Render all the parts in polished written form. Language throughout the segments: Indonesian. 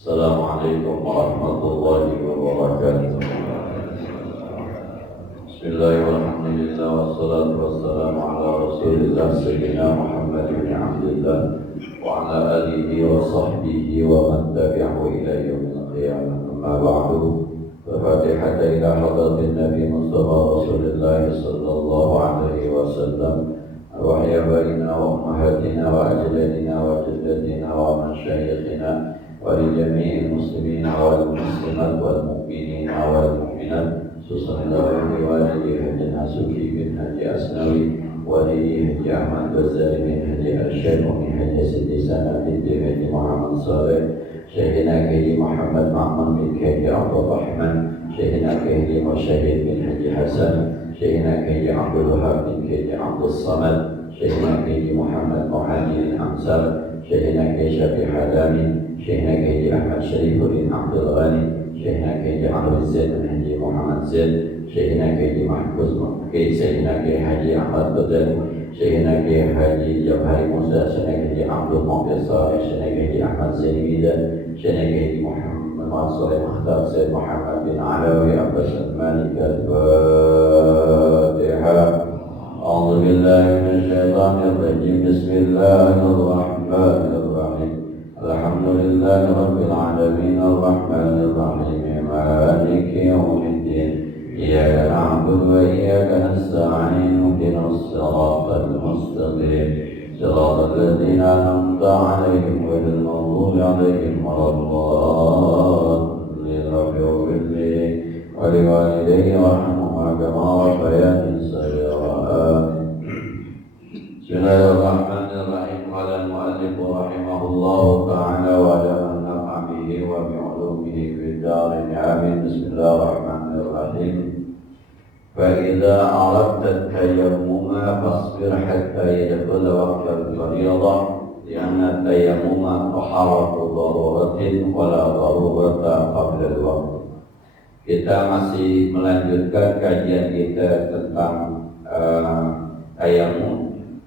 Assalamualaikum warahmatullahi wabarakatuh. Bismillahirrahmanirrahim. Wassalatu wassalamu ala Rasulillah Sayyidina Muhammad bin Abdillah wa ala alihi wa sahbihi wa man tabi'ahu ila yaumil qiyamah. Amma ba'du. Al-Fatihah ila hadratin Nabi Mustafa Rasulillah sallallahu alaihi wasallam. Wa ya baina wa ummahatina wa ajdadina wa jaddatina wa masyayikhina ولجميع المسلمين والمسلمات والمؤمنين والمؤمنات خصوصا لوالدي حج ناسكي بن حج أسنوي ولي حج أحمد بزاري بن حج أرشد ومن حج سيدي سنة بنت حج محمد صالح شيخنا كيدي محمد معمر بن كيدي عبد الرحمن شيخنا كيدي مشاهد بن حج حسن شيخنا كيدي عبد الوهاب بن كيدي عبد الصمد شيخنا كيدي محمد محمد الأمثال شيخنا كيدي شفيع حدامي شيخنا كيدي أحمد شريف بن عبد الغني شيخنا كيدي عمرو الزين بن حجي محمد زين شيخنا كيدي محفوظ شيخنا كيدي حجي أحمد بدر شيخنا كيدي حجي جبهري موسى شيخنا كيدي عبد المعطي صالح شيخنا كيدي أحمد زين ميدا شيخنا كيدي محمد صالح مختار سيد محمد بن علوي عبد المالك الفاتحة. أعوذ بالله من الشيطان الرجيم. بسم الله الرحمن الرحيم. الحمد لله رب العالمين الرحمن الرحيم مالك يوم الدين إياك نعبد وإياك نستعين اهدنا الصراط المستقيم صراط الذين أنعمت عليهم غير المغضوب عليهم ولا الضالين رب اغفر لي ولوالدي وارحمهما كما ربياني صغيرا. بسم الله الرحمن الرحيم. قال المؤلف رحمه الله تعالى وجعل النفع به وبعلومه في الدارين آمين. بسم الله الرحمن الرحيم. فإذا أردت التيمم فاصبر حتى يدخل وقت الفريضة لأن التيمم طهارة ضرورة ولا ضرورة قبل الوقت. Kita masih melanjutkan kajian kita tentang tayamum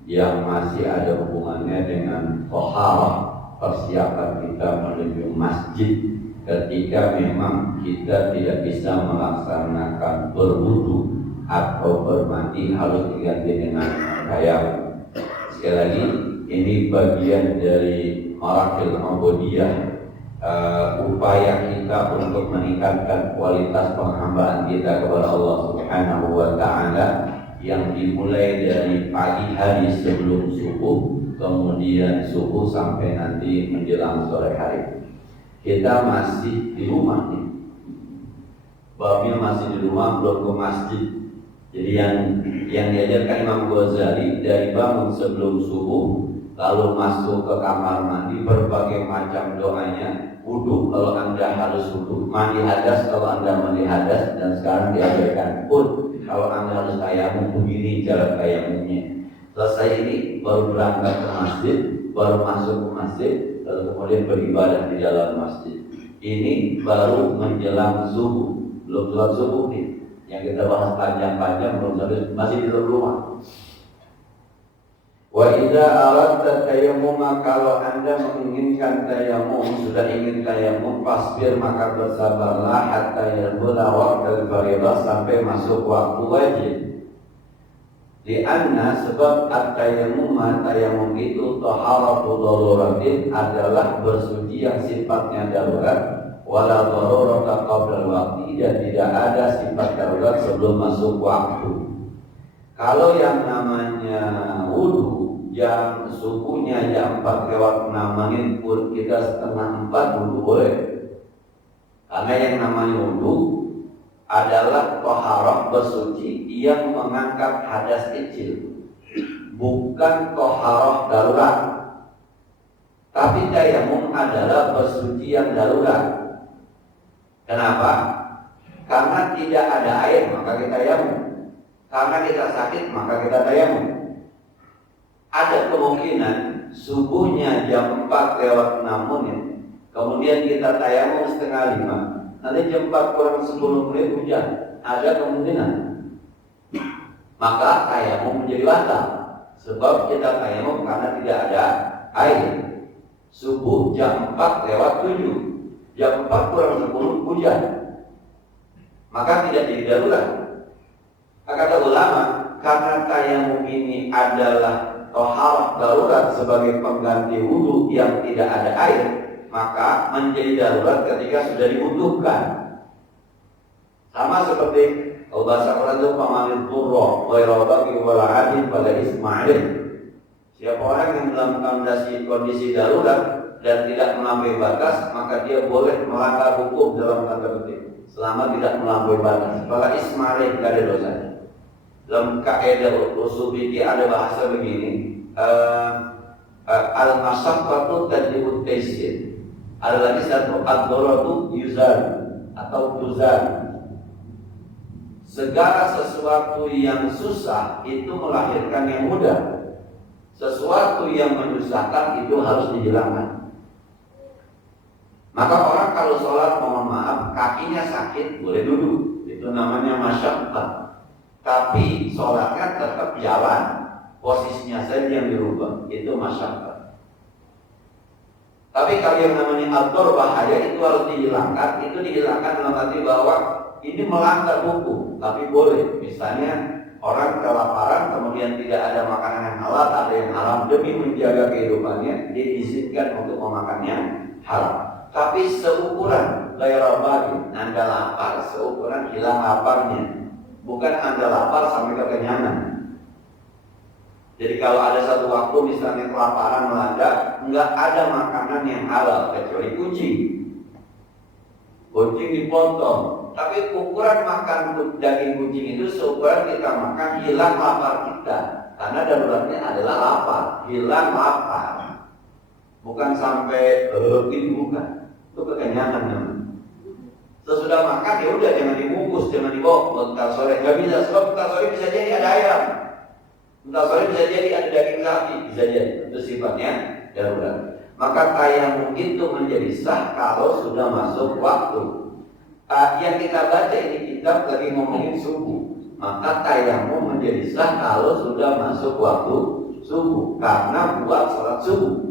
yang masih ada hubungannya dengan taharah, persiapan kita menuju masjid ketika memang kita tidak bisa melaksanakan berwudu atau bermandi harus diganti dengan tayamum. Sekali lagi, ini bagian dari marakil ubudiyah, upaya kita untuk meningkatkan kualitas penghambaan kita kepada Allah Subhanahu wa Ta'ala, yang dimulai dari pagi hari sebelum subuh, kemudian subuh sampai nanti menjelang sore hari. Kita masih di rumah nih, babnya masih di rumah, belum ke masjid. Jadi yang diajarkan Imam Ghazali dari bangun sebelum subuh, lalu masuk ke kamar mandi, berbagai macam doanya. Wudu kalau Anda harus wudu, mandi hadas kalau Anda mandi hadas, dan sekarang diajarkan pun kalau Anda harus tayamum, begini cara tayamumnya. Selesai ini baru berangkat ke masjid, baru masuk ke masjid, lalu kemudian beribadah di dalam masjid. Ini baru menjelang subuh, belum sholat subuh nih. Yang kita bahas panjang-panjang belum sampai, masih di dalam rumah. Wa idza aradta tayammum, kalau Anda menginginkan tayamum, sudah ingin tayamum, fasbir maka bersabarlah hatta yadkhula waqtul fardhah, sampai masuk waktu wajib. Di anna sebab at-tayammum, tayamum itu taharatu daruratin, adalah bersuci yang sifatnya darurat, wala darurata qabla waqti, dan tidak ada sifat darurat sebelum masuk waktu. Kalau yang namanya wudu, jam subuhnya jam 4:06 pun kita setengah 4 wudu boleh. Karena yang namanya wudu adalah taharah, bersuci yang mengangkat hadas kecil, bukan taharah darurat. Tapi tayamum adalah bersuci yang darurat. Kenapa? Karena tidak ada air maka kita tayamum. Karena kita sakit maka kita tayamum. Ada kemungkinan subuhnya jam 4:06, kemudian kita tayamum setengah 5, nanti jam 4:10 hujan. Ada kemungkinan. Maka tayamum menjadi batal, sebab kita tayamum karena tidak ada air. Subuh jam 4:07, Jam 4 kurang 10 hujan, maka tidak jadi darurat. Kata ulama, karena tayamum ini adalah toharoh darurat sebagai pengganti wudhu yang tidak ada air, maka menjadi darurat ketika sudah dibutuhkan. Sama seperti kalau bahasa Quran itu pamanit turro, wairobaki wala'adin pada ismail. Siapa orang yang dalam kondisi darurat dan tidak melampaui batas, maka dia boleh melanggar hukum dalam tanda petik selama tidak melampaui batas. Pada ismail tidak ada dosanya. Dalam kaidah usul fikih ada bahasa begini, al-masyaqqatu tajlibu taysir. Ada lagi satu ad-daruratu yuzan atau tuzan. Segala sesuatu yang susah itu melahirkan yang mudah. Sesuatu yang menyusahkan itu harus dihilangkan. Maka orang kalau sholat, mohon maaf, kakinya sakit boleh duduk, itu namanya masyaqqah. Tapi sholatnya tetap jalan, posisinya saja yang dirubah, itu masyaqqah. Tapi kalau yang namanya ad-dar bahaya itu harus dihilangkan. Itu dihilangkan dalam arti bahwa ini melanggar hukum, tapi boleh. Misalnya orang kelaparan kemudian tidak ada makanan yang halal, ada yang haram, demi menjaga kehidupannya diizinkan untuk memakannya halal. Tapi seukuran gairah bagi, Anda lapar, seukuran hilang laparnya. Bukan Anda lapar sampai kekenyangan. Jadi kalau ada satu waktu misalnya kelaparan melanda, nggak ada makanan yang halal kecuali kucing. Kucing dipotong. Tapi ukuran makan daging kucing itu seukuran kita makan hilang lapar kita. Karena daruratnya adalah lapar, hilang lapar. Bukan sampai ini bukan. Itu kekenyangan namanya. Sesudah makan ya udah, jangan dibungkus, jangan dibawa. Bentar sore nggak bisa, sebab bentar sore bisa jadi ada ayam, bentar sore bisa jadi ada daging sapi, bisa jadi. Itu sifatnya darurat. Maka tayamum itu menjadi sah kalau sudah masuk waktu. Yang kita baca ini kitab lagi ngomongin subuh. Maka tayamum menjadi sah kalau sudah masuk waktu subuh, karena buat sholat subuh.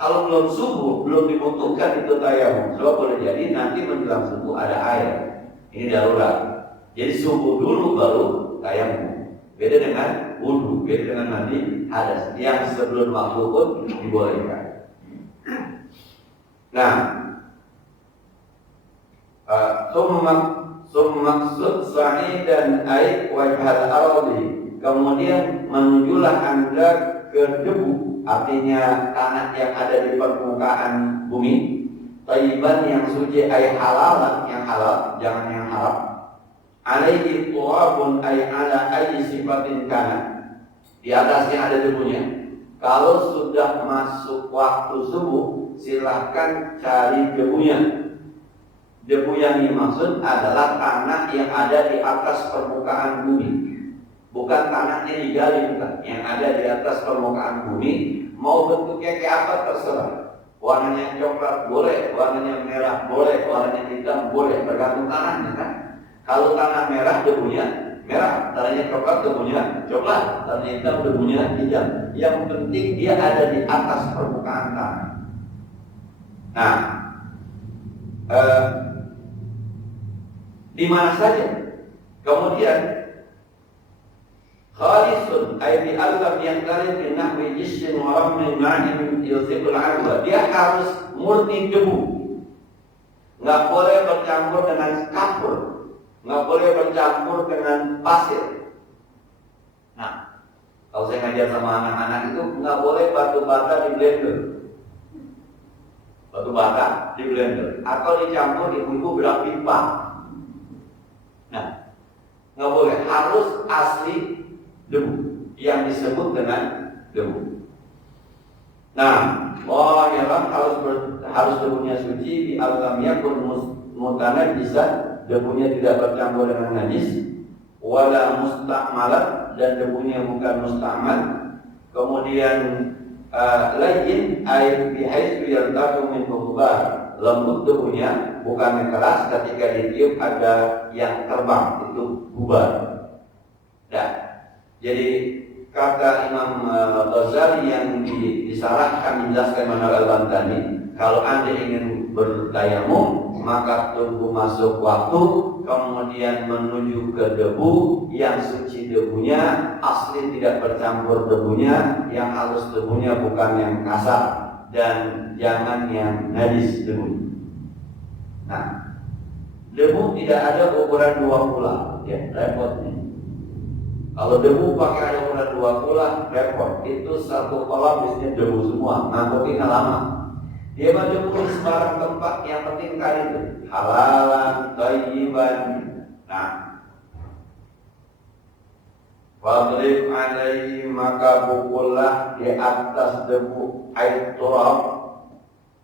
Kalau belum subuh, belum dibutuhkan itu tayamum. Sebab boleh jadi nanti menjelang subuh ada air. Ini darurat. Jadi subuh dulu baru tayamum. Beda dengan wudu, beda dengan mandi hadas. Yang sebelum waktu pun dibolehkan. Nah, maksud sa'idan ai wajhal ardi. Kemudian menujulah Anda ke debu, artinya tanah yang ada di permukaan bumi. Thayyiban yang suci ay halalan, yang halal, jangan yang haram. Alaihi turabun ay ala ayyi sifatin kana. Di atasnya ada debunya. Kalau sudah masuk waktu subuh, silahkan cari debunya. Debu yang dimaksud adalah tanah yang ada di atas permukaan bumi. Bukan tanahnya digali, bukan. Yang ada di atas permukaan bumi. Mau bentuknya kayak apa terserah. Warnanya coklat boleh, warnanya merah boleh, warnanya hitam boleh, tergantung tanahnya kan. Kalau tanah merah debunya merah, tanahnya coklat debunya coklat, tanahnya hitam debunya hitam. Yang penting dia ada di atas permukaan tanah. Nah, di mana saja. Kemudian khalisun ay bi alam yang tarik min nahwi jissin wa rammin ma'in yusibul arba. Dia harus murni debu. Enggak boleh bercampur dengan kapur. Enggak boleh bercampur dengan pasir. Nah, kalau saya ngajar sama anak-anak itu enggak boleh batu bata di blender. Batu bata di blender atau dicampur di bumbu berat pipa. Nah, nggak boleh, harus asli debu yang disebut dengan debu. Nah, wahiran harus debunya suci, di alamnya pun mutana bisa debunya tidak bercampur dengan najis, wala musta'malat dan debunya bukan musta'mal. Kemudian lain air bihaisu yartaku min hubar, lembut debunya bukan keras, ketika ditiup ada yang terbang, itu hubar. Nah, jadi kata Imam Ghazali yang disarahkan, dijelaskan oleh Al-Bantani, kalau Anda ingin bertayamum, maka tunggu masuk waktu, kemudian menuju ke debu yang suci debunya, asli tidak bercampur debunya, yang halus debunya bukan yang kasar, dan jangan yang najis debunya. Nah, debu tidak ada ukuran 2 kula, ya repot nih. Kalau debu pakai ada ukuran 2 kula, repot. Itu satu kolam isinya debu semua, ngangkutinnya lama. Dia baca buku di sembarang tempat, yang penting kan itu halalan, thayyiban. Nah, fadrib alaihi, maka pukullah di atas debu air turab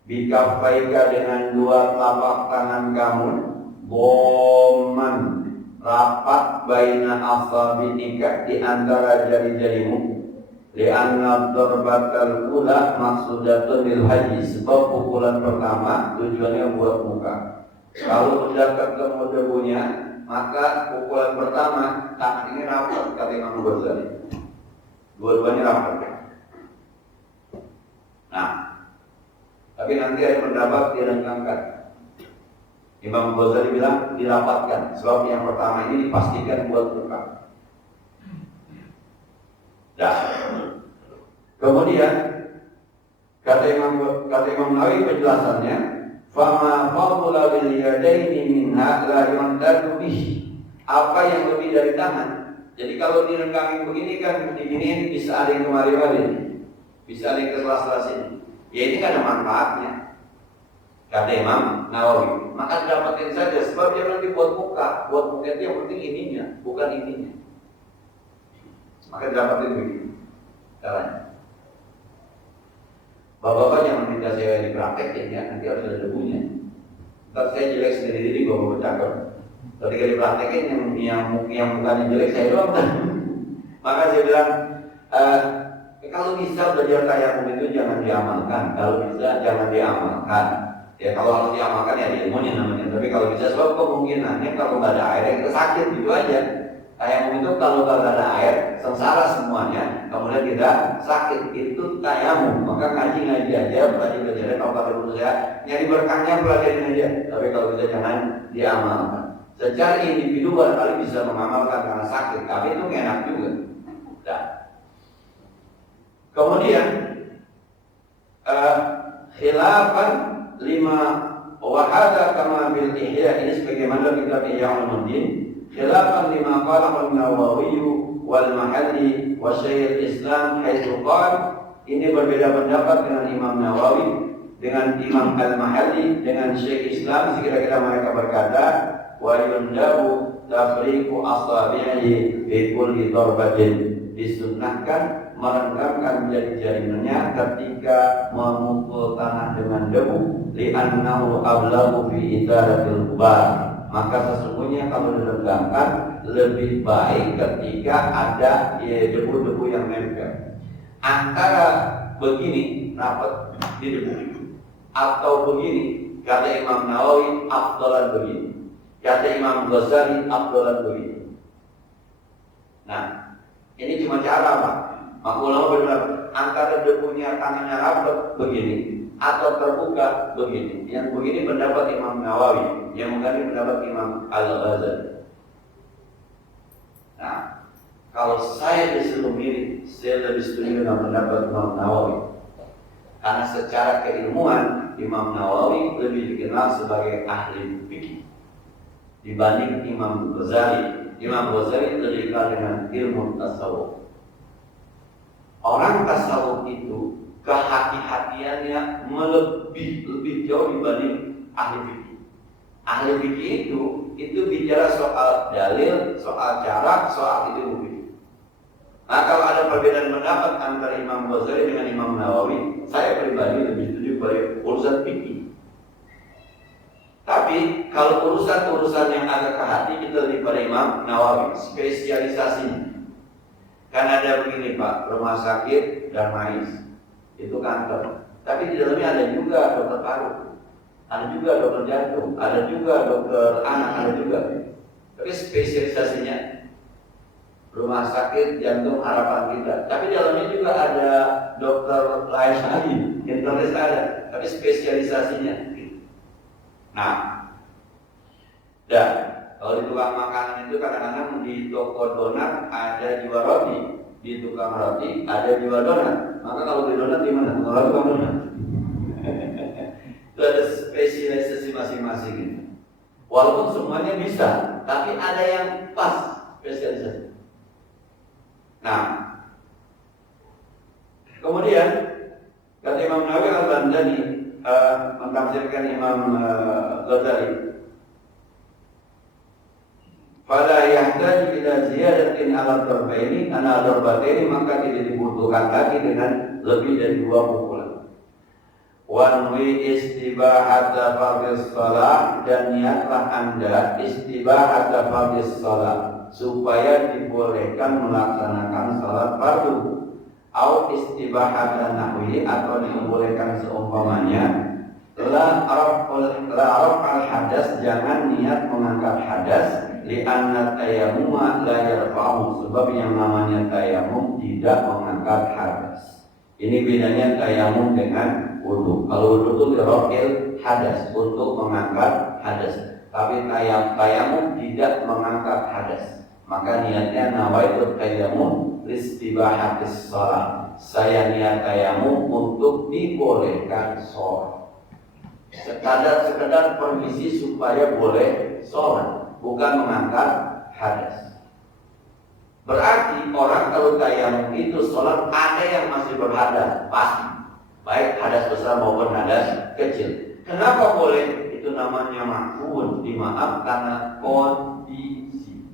bikaffaika, dengan 2 telapak tangan kamu, boman rapat, baina asabiika, di antara jari-jarimu. Li'anna darbatal ula maksudatun lil haji, sebab pukulan pertama tujuannya buat muka. Kalau sudah ketemu debunya, maka pukulan pertama tangan ini rapat, kata Imam Ghazali. Dua-duanya rapat. Nah, tapi nanti ada pendapat direngkangkan. Imam Ghazali bilang dirapatkan, sebab yang pertama ini dipastikan buat muka. Kemudian kata Imam Nawawi penjelasannya, fama fadula bil yadaini minha la yuntadu bihi, apa yang lebih dari tangan. Jadi kalau direngkangin begini kan, diginiin bisa ada yang kemari-mari, bisa ada yang ke kelas ini. Ya ini kan ada manfaatnya, kata Imam Nawawi. Maka dapatin saja, sebab dia nanti buat muka itu yang penting ininya, bukan ininya. Maka dapatin begini caranya. Bapak-bapak jangan minta saya dipraktekin ya, nanti harus ada debunya. Ntar saya jelek sendiri-sendiri, gue mau bercakap. Ketika dipraktekin yang mukanya jelek saya doang kan. Maka saya bilang, kalau bisa belajar tayamum itu jangan diamalkan. Kalau bisa jangan diamalkan. Ya kalau harus diamalkan ya ilmunya namanya. Tapi kalau bisa, sebab kemungkinannya kalau nggak ada air kita sakit gitu aja. Tayamum itu kalau nggak ada air sengsara semuanya, kemudian kita sakit, itu tayamum. Maka ngaji aja, belajar kalau kata guru saya, nyari berkahnya pelajarin aja. Tapi kalau kita jangan diamalkan. Secara individu barangkali bisa mengamalkan karena sakit, tapi itu enak juga. Nah. Kemudian khilafan 5 wahada kama bil ihya, ini sebagaimana kitab Ihya Ulumuddin. Khilafan lima qala an-Nawawi wal Mahalli wa Syekhul Islam haitsu qala, ini berbeda pendapat dengan Imam Nawawi, dengan Imam Al-Mahalli, dengan Syekh Islam. Sekira-kira mereka berkata, wa yundabu tafriqu asabi'i fi kulli darbatin, disunnahkan merengkamkan jari-jarinya ketika memukul tanah dengan debu, li'annahu ablaghu fi idaratil ghubar, maka sesungguhnya kalau direngkamkan lebih baik ketika ada debu-debu yang nempel. Antara begini rapat di debu atau begini, kata Imam Nawawi afdalan begini, kata Imam Ghazali afdalan begini. Nah, ini cuma cara Pak. Maka ulama berbilang antara debunya tangannya rapat begini atau terbuka begini. Yang begini pendapat Imam Nawawi, yang begini pendapat Imam Al-Ghazali. Nah, kalau saya disuruh milih, saya lebih setuju dengan pendapat Imam Nawawi. Karena secara keilmuan Imam Nawawi lebih dikenal sebagai ahli fikih dibanding Imam Ghazali. Imam Ghazali lebih dikenal dengan ilmu tasawuf. Orang tasawuf itu kehati-hatiannya lebih jauh dibanding ahli fikih. Ahli fikih itu bicara soal dalil, soal cara, soal ilmu fikih. Nah, kalau ada perbedaan pendapat antara Imam Ghazali dengan Imam Nawawi, saya pribadi lebih setuju pada urusan fikih. Tapi kalau urusan-urusan yang agak ke hati, kita lebih pada Imam Nawawi, spesialisasinya. Kan ada begini Pak, rumah sakit Darmais itu kanker, tapi di dalamnya ada juga dokter paru, ada juga dokter jantung, ada juga dokter anak, ada juga. Tapi spesialisasinya rumah sakit jantung harapan kita. Tapi di dalamnya juga ada dokter lain lagi, internet ada, tapi spesialisasinya. Nah, dan kalau di tukang makanan itu kadang-kadang di toko donat ada jual roti, di tukang roti ada jual donat. Maka kalau di donat di mana? Tukang donat. Itu ada spesialisasi masing-masing. Walaupun semuanya bisa, tapi ada yang pas spesialisasi. Nah, kemudian kata Imam Nawawi Al-Bandani mentafsirkan Imam Ghazali, "Fala yahtaju ila ziyadatin ala darbaini ana darbataini," maka tidak dibutuhkan lagi dengan lebih dari 2 pukulan. Wanwi istibahata fardhis shalah, dan niatlah Anda istibahata fardhis shalah, supaya dibolehkan melaksanakan salat fardu. Au istibahata nahwi, atau dibolehkan seumpamanya. La raf'al hadas, jangan niat mengangkat hadas. Li'anna tayammuma la yarfa'u, sebab yang namanya tayamum tidak mengangkat hadas. Ini bedanya tayamum dengan wudu. Kalau wudu itu diraf'il hadas, untuk mengangkat hadas. Tapi tayamum tidak mengangkat hadas. Maka niatnya nawaitu tayamum listibahatis shalah. Saya niat tayamum untuk dibolehkan sholat. Sekedar permisi supaya boleh sholat, bukan mengangkat hadas. Berarti orang kalau tayamum itu sholat ada yang masih berhadas, pasti, baik hadas besar maupun hadas kecil. Kenapa boleh? Itu namanya makruh, dimaaf karena kondisi.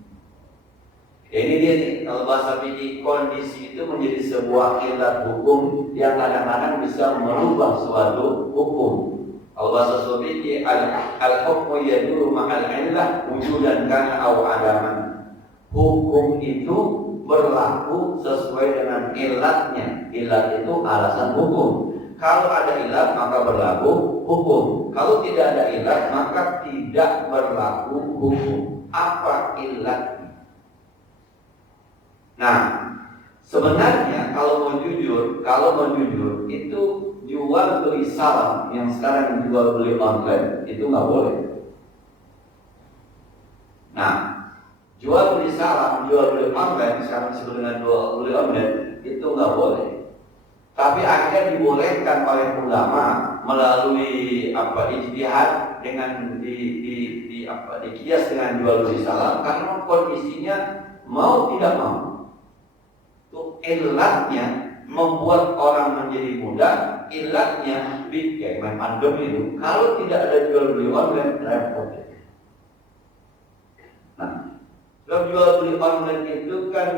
Ini dia nih, kalau bahasa fikih, kondisi itu menjadi sebuah ilat hukum yang kadang-kadang bisa merubah suatu hukum. Kalau bahasa fikih, al-hukmu yaduru ma'al illah wujudan kana aw adaman. Hukum itu berlaku sesuai dengan ilatnya. Ilat itu alasan hukum. Kalau ada ilat maka berlaku hukum. Kalau tidak ada ilat maka tidak berlaku hukum. Apa ilatnya? Nah, sebenarnya kalau mau jujur itu jual beli salam yang sekarang jual beli online itu nggak boleh. Nah, jual beli salam, jual beli online sekarang disebut dengan jual beli online itu nggak boleh. Tapi akhirnya dibolehkan oleh ulama melalui ijtihad dengan dikias dengan jual beli salam karena kondisinya mau tidak mau. Itu ilatnya membuat orang menjadi mudah, ilatnya kayak main pandemi itu. Kalau tidak ada jual beli online, repot. Nah, kalau jual beli online itu kan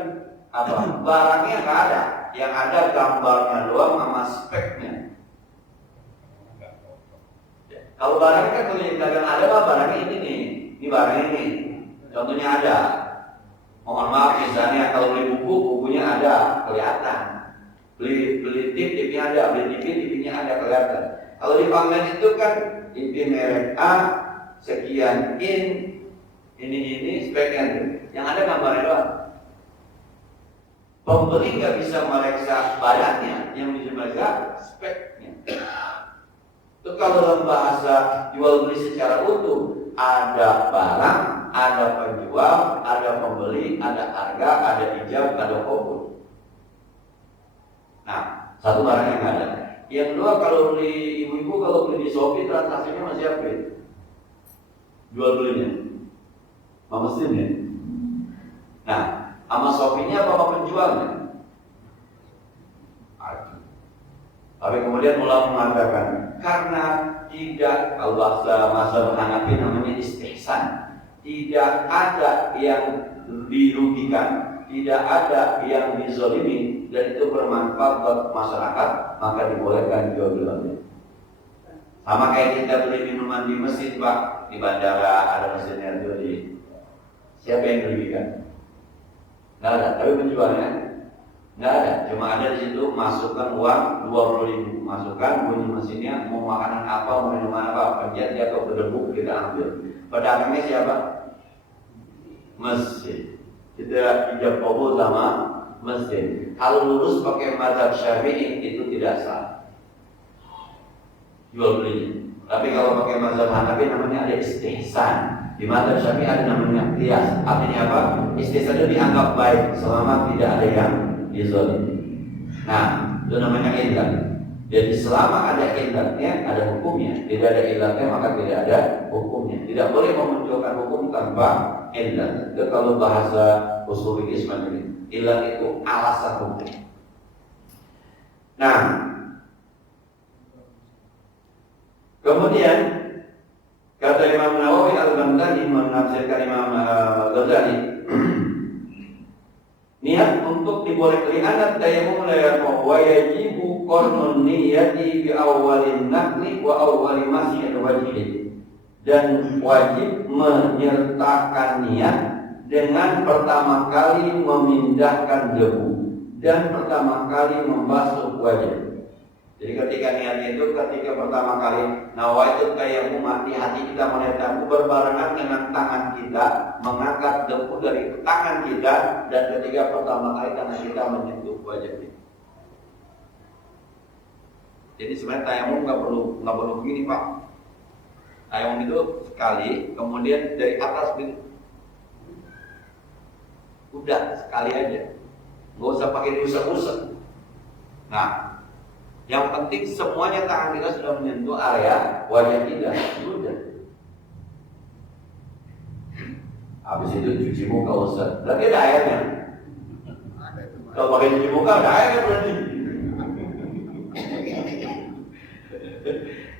barangnya nggak ada, yang ada gambarnya doang sama speknya. Kalau barangnya kan kalau yang dagang ada barangnya ini barang ini. Contohnya ada. Mohon maaf, misalnya kalau beli buku, bukunya ada kelihatan. Beli tip-tipnya ada, beli TV-nya ada kelihatan. Kalau di online itu kan IP merek A, sekian ini speknya. Yang ada gambarnya doang. Pembeli nggak bisa meriksa badannya, yang bisa meriksa speknya. Itu kalau dalam bahasa jual beli secara utuh, ada barang, ada penjual, ada pembeli, ada harga, ada ijab, ada kabul. Nah, satu barang yang ada. Yang dua, kalau beli ibu-ibu, kalau beli di Shopee transaksinya masih apa? Jual belinya, sama mesinnya. Nah, sama Shopee-nya apa sama penjualnya? Tapi kemudian ulama mengatakan karena tidak, kalau bahasa mazhab Hanafi namanya istihsan, tidak ada yang dirugikan, tidak ada yang dizolimi, dan itu bermanfaat buat masyarakat, maka dibolehkan jual beli. Sama kayak kita beli minuman di mesin, Pak, di bandara ada mesinnya itu di. Siapa yang dirugikan? Nggak ada, tapi penjualnya nggak ada, cuma ada di situ masukkan uang 20.000, masukkan bunyi mesinnya, mau makanan apa, mau minuman apa, pencet dia atau berdebu kita ambil. Pedagangnya siapa? Mesin. Kita ijab kabul sama mesin. Kalau lurus pakai mazhab Syafi'i itu tidak sah. jual belinya. Tapi kalau pakai mazhab Hanafi namanya ada istihsan. Di mazhab Syafi'i ada namanya qiyas. Artinya apa? Istihsan itu dianggap baik selama tidak ada yang dizalimi. Nah, itu namanya illat. Jadi selama ada illatnya, ada hukumnya. Tidak ada illatnya maka tidak ada hukumnya. Tidak boleh memunculkan hukum tanpa illat. Itu kalau bahasa usul fikih seperti ini. Illat itu alasan hukum. Nah, kemudian kata Imam Nawawi Al-Baghdadi menafsirkan Imam Ghazali, niat untuk diboleh li'anat tayammum la yarfa wa yajibu qarnun niyyati bi awwalin naqli wa awwali mas'il wajhi, dan wajib menyertakan niat dengan pertama kali memindahkan debu dan pertama kali membasuh wajah. Jadi ketika niatnya itu ketika pertama kali nawaitu tayammum, di hati kita meniatkan berbarengan dengan tangan kita mengangkat debu dari tangan kita, dan ketika pertama kali tangan kita menyentuh wajah kita. Jadi sebenarnya tayammum nggak perlu begini Pak. Tayammum itu sekali, kemudian dari atas gitu. Udah sekali aja, nggak usah pakai diusap-usap. Nah, yang penting semuanya tangan kita sudah menyentuh area wajah kita. Sudah. Habis itu cuci muka Ustaz. Berarti ada airnya. Kalau pakai cuci muka ada airnya berarti.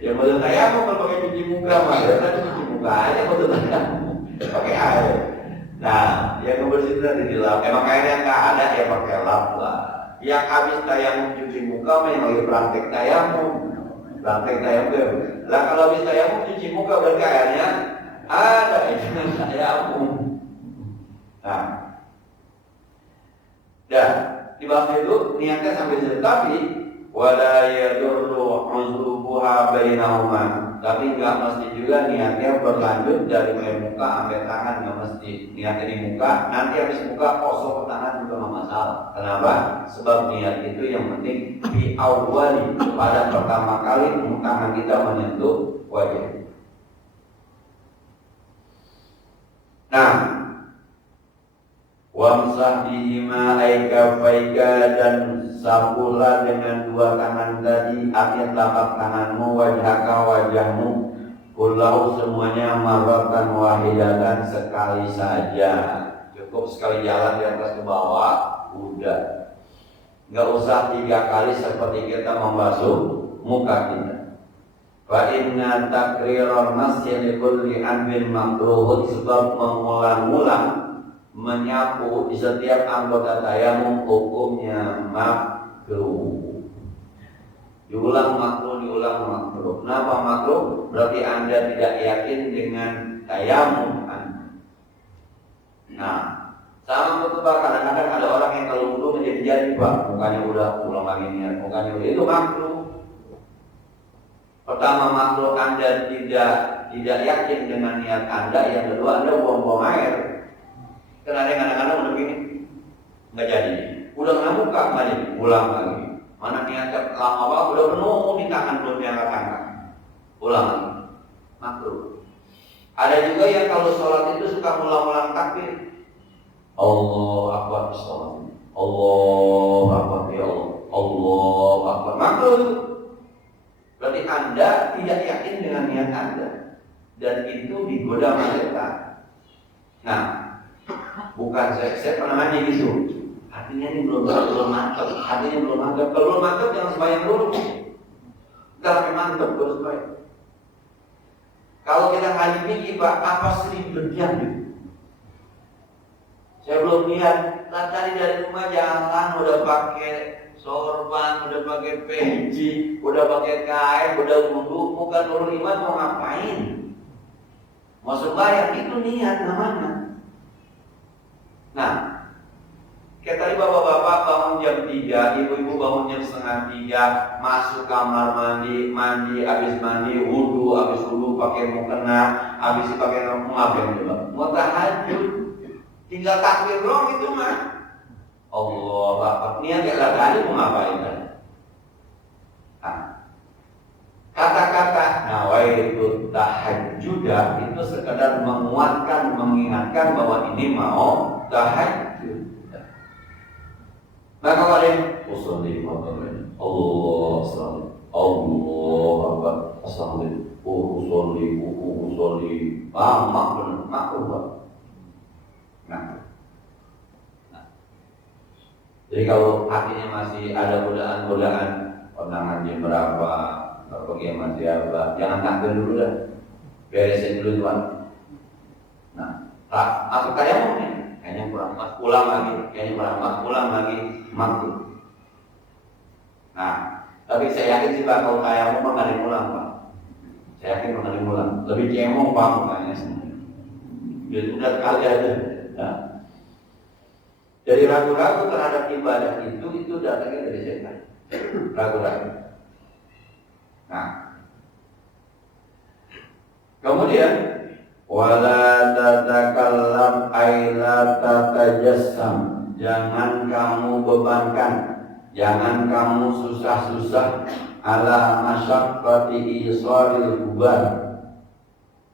Ya maksud saya kalau pakai cuci muka mah ya tadi cuci muka aja maksud saya. Pakai air. Nah, yang membersih tadi dilap. Emang airnya nggak ada ya pakai lap lah. Yang habis tayamum cuci muka yang lagi praktek tayamum. Lah kalau habis tayamum cuci muka berarti airnya ada itu tayamum. Nah, dan dibahas itu niatnya sampai situ, tapi wala yadurru uzrubuha bainahuma. Tapi nggak mesti juga niatnya berlanjut dari muka sampai tangan, nggak mesti. Niatnya di muka, nanti habis muka kosong ke tangan juga nggak masalah. Kenapa? Sebab niat itu yang penting di awali, pada pertama kali tangan kita menyentuh wajah. Nah, wamsah bihima aikafaika, dan sapulah dengan dua tangan tadi, artinya telapak tanganmu, wajhaka wajahmu, kullahu semuanya, marratan wahidatan sekali saja. Cukup sekali jalan di atas ke bawah, udah. Nggak usah 3 kali seperti kita membasuh muka kita. Fa inna takriran masyi likulli anbin makruhun, sebab mengulang-ulang menyapu di setiap anggota tayamum hukumnya makruh. Diulang makruh. Kenapa makruh? Berarti Anda tidak yakin dengan tayamum Anda. Nah, sama betul Pak, kadang-kadang ada orang yang kalau wudu menjadi Pak, mukanya udah ulang lagi niat, mukanya udah, itu makruh. Pertama makruh Anda tidak yakin dengan niat Anda, yang kedua Anda buang-buang air. Karena ada yang kadang-kadang udah begini, nggak jadi. Udah kena muka, nggak jadi, ulang lagi. Mana niatnya lama banget, udah penuh di tangan belum diangkat-angkat, ulang lagi. Makruh. Ada juga yang kalau sholat itu suka ulang-ulang takbir. Allahu Akbar, sholat. Allahu Akbar, ya Allah. Allahu Akbar. Makruh. Berarti Anda tidak yakin dengan niat Anda, dan itu digoda malaikat. Nah, bukan saya pernah nanya gitu. Hatinya ini belum mantap. Kalau belum mantap jangan sembahyang dulu. Kita sampai mantap baru sembahyang. Kalau kita ngaji fikih Pak, apa sering berdiam gitu? Saya belum lihat. Tadi dari rumah jalan udah pakai sorban, udah pakai peci, udah pakai kain, udah wudu, bukan nurul iman, mau ngapain? Mau sembahyang, itu niat namanya. Nah, kayak tadi bapak-bapak bangun jam 3, ibu-ibu bangun jam setengah 3, masuk kamar mandi, habis mandi, habis wudu pakai mukena, habis pakai ngapain coba? Mau tahajud, tinggal takbir doang itu mah. Allah Akbar, niat gak lagi mau ngapain kan? Nah, kata-kata tidak, itu sekedar menguatkan, mengingatkan bahwa ini mau tahajud. Nah kalau ada yang Allah Akbar, Assalamualaikum, makhluk. Nah, jadi kalau hatinya masih ada godaan-godaan, kondangan jam berapa, pergi sama siapa, jangan takbir dulu dah, beresin dulu tuan. Nah, masuk tayamum nih, kayaknya kurang mas, ulang lagi, makhluk. Nah, tapi saya yakin sih Pak, kalau tayamum mah nggak diulang Pak. Saya yakin nggak diulang, lebih cemong Pak mukanya sendiri. Jadi udah kali aja. Nah, jadi ragu-ragu terhadap ibadah itu datangnya dari setan. Ragu-ragu. Nah, kemudian wala tatakallam ay la tatajassam, jangan kamu bebankan, jangan kamu susah-susah ala masyaqqati isaril gubar,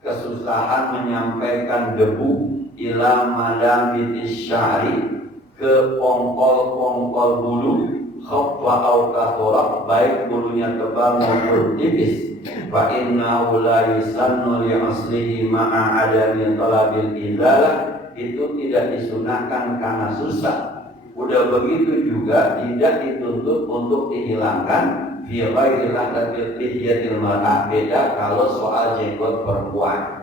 kesusahan menyampaikan debu ila malabitis sya'ri, ke pongkol-pongkol bulu, khaffa au kathura, baik bulunya tebal maupun tipis. Fa innahu la yusannu li aslihi ma'a adami talabil izalah, itu tidak disunahkan karena susah. Udah begitu juga tidak dituntut untuk dihilangkan fi ghairi lahdatil lihyatil mar'ah. Beda kalau soal jenggot perempuan.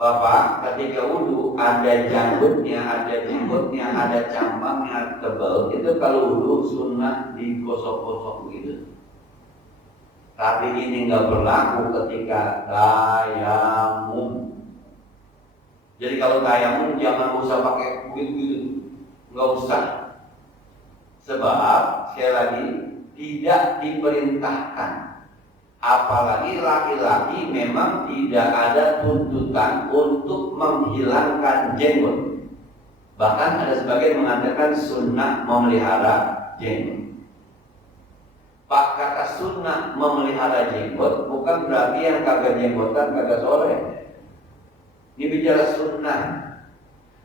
Bapak ketika wudhu ada janggutnya, ada jenggotnya, ada cambangnya tebal, itu kalau wudhu sunnah digosok-gosok begitu. Tapi ini nggak berlaku ketika tayamum. Jadi kalau tayamum jangan usah pakai begitu, nggak usah. Sebab sekali lagi tidak diperintahkan. Apalagi laki-laki memang tidak ada tuntutan untuk menghilangkan jenggot. Bahkan ada sebagian mengatakan sunnah memelihara jenggot. Pak, kata sunnah memelihara jenggot bukan berarti yang kagak jenggotan kagak soleh. Ini bicara sunnah.